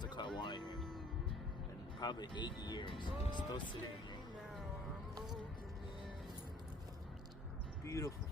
since Kauai in probably 8 years. It's still sitting here. Beautiful